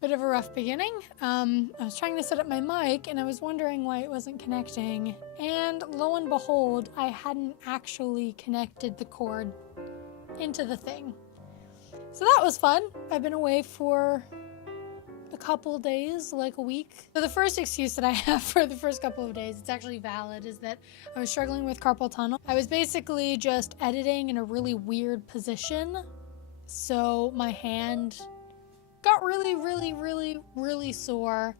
Bit of a rough beginning. I was trying to set up my mic and I was wondering why it wasn't connecting. And lo and behold, I hadn't actually connected the cord into the thing. So that was fun. I've been away for a couple days, like a week. So the first excuse that I have for the first couple of days, it's actually valid, is that I was struggling with carpal tunnel. I was basically just editing in a really weird position. So my hand got really sore,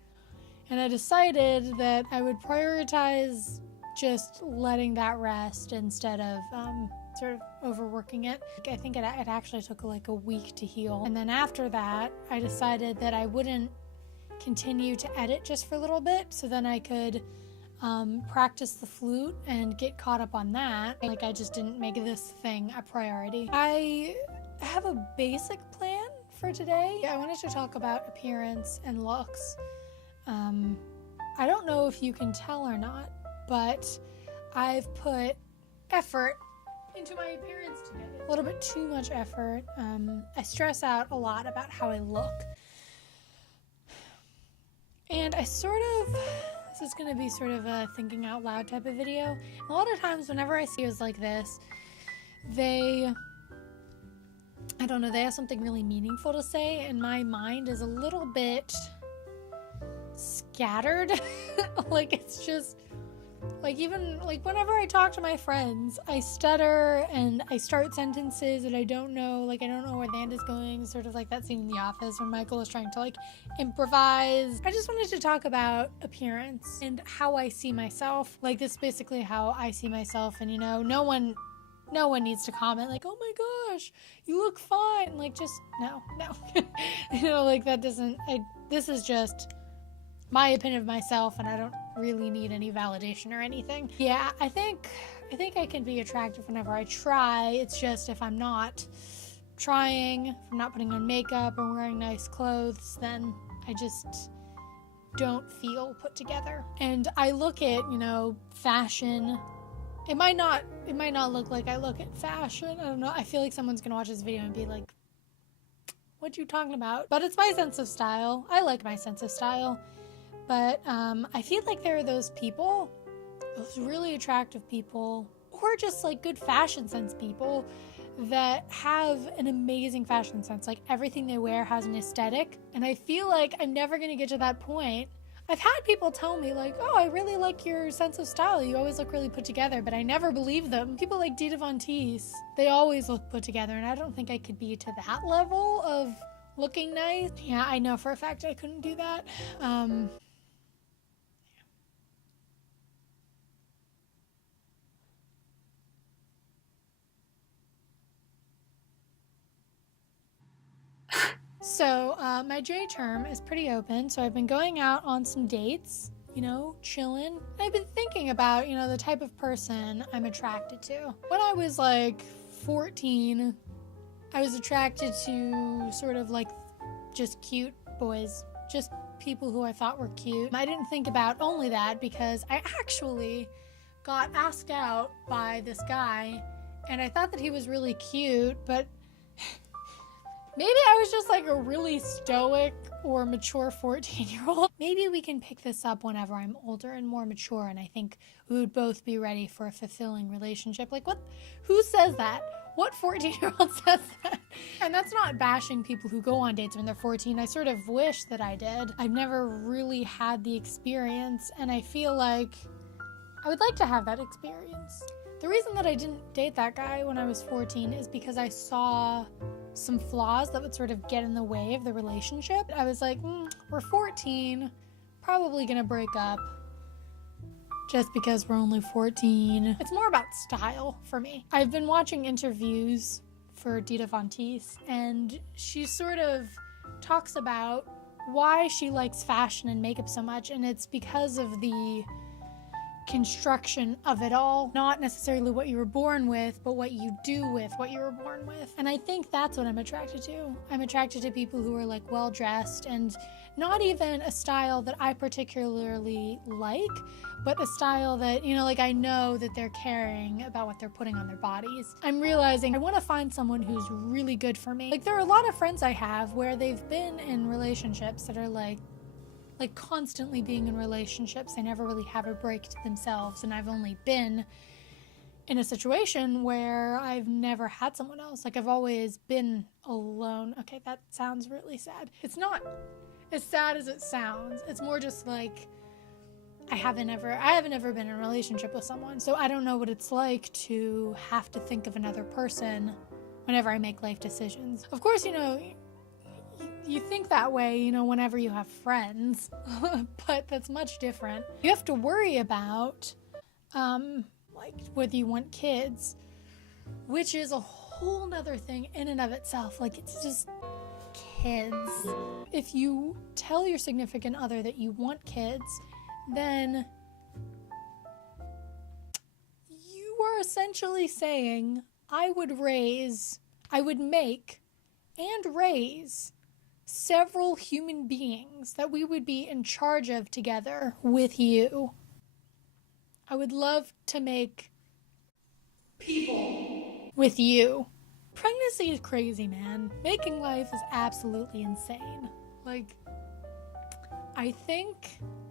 and I decided that I would prioritize just letting that rest instead of sort of overworking it. I think it actually took like a week to heal, and then after that I decided that I wouldn't continue to edit just for a little bit, so then I could practice the flute and get caught up on that. Like, I just didn't make this thing a priority. I have a basic plan for today. I wanted to talk about appearance and looks. I don't know if you can tell or not, but I've put effort into my appearance today. A little bit too much effort. I stress out a lot about how I look. And I this is going to be sort of a thinking out loud type of video. A lot of times whenever I see videos like this, they have something really meaningful to say, and my mind is a little bit scattered. Like, it's just, like, even, like, whenever I talk to my friends, I stutter, and I start sentences that I don't know, like, I don't know where the end is going, sort of like that scene in The Office when Michael is trying to, like, improvise. I just wanted to talk about appearance and how I see myself. Like, this is basically how I see myself, and, you know, no one needs to comment like, oh my gosh, you look fine. Like, just no. You know, like, this is just my opinion of myself, and I don't really need any validation or anything. Yeah, I think I can be attractive whenever I try. It's just if I'm not trying, if I'm not putting on makeup or wearing nice clothes, then I just don't feel put together. And I look at, you know, fashion. It might not look like I look at fashion. I don't know. I feel like someone's gonna watch this video and be like, what you talking about? But it's my sense of style. I like my sense of style. But I feel like there are those people, those really attractive people, or just like good fashion sense people that have an amazing fashion sense. Like, everything they wear has an aesthetic. And I feel like I'm never gonna get to that point. I've had people tell me, like, oh, I really like your sense of style. You always look really put together, but I never believe them. People like Dita Von Teese, they always look put together, and I don't think I could be to that level of looking nice. Yeah, I know for a fact I couldn't do that. So my J term is pretty open, so I've been going out on some dates, you know, chilling. I've been thinking about, you know, the type of person I'm attracted to. When I was like 14, I was attracted to sort of like just cute boys, just people who I thought were cute. I didn't think about only that because I actually got asked out by this guy, and I thought that he was really cute, but maybe I was just like a really stoic or mature 14-year-old. Maybe we can pick this up whenever I'm older and more mature, and I think we would both be ready for a fulfilling relationship. Like, who says that? What 14-year-old says that? And that's not bashing people who go on dates when they're 14. I sort of wish that I did. I've never really had the experience, and I feel like I would like to have that experience. The reason that I didn't date that guy when I was 14 is because I saw some flaws that would sort of get in the way of the relationship. I was like, we're 14, probably gonna break up just because we're only 14. It's more about style for me. I've been watching interviews for Dita Von Teese, and she sort of talks about why she likes fashion and makeup so much, and it's because of the construction of it all, not necessarily what you were born with, but what you do with what you were born with. And I think that's what I'm attracted to. I'm attracted to people who are like well dressed, and not even a style that I particularly like, but a style that, you know, like I know that they're caring about what they're putting on their bodies. I'm realizing I want to find someone who's really good for me. Like there are a lot of friends I have where they've been in relationships that are like constantly being in relationships. They never really have a break to themselves. And I've only been in a situation where I've never had someone else. Like I've always been alone. Okay, that sounds really sad. It's not as sad as it sounds. It's more just like I haven't ever been in a relationship with someone. So I don't know what it's like to have to think of another person whenever I make life decisions. Of course, you know, you think that way, you know, whenever you have friends, but that's much different. You have to worry about, like, whether you want kids, which is a whole nother thing in and of itself. Like, it's just kids. If you tell your significant other that you want kids, then you are essentially saying, I would make and raise several human beings that we would be in charge of together with you. I would love to make people with you. Pregnancy is crazy, man. Making life is absolutely insane. Like, I think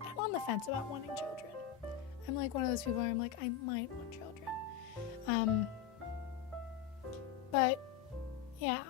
I'm on the fence about wanting children. I'm like one of those people where I'm like, I might want children. But yeah.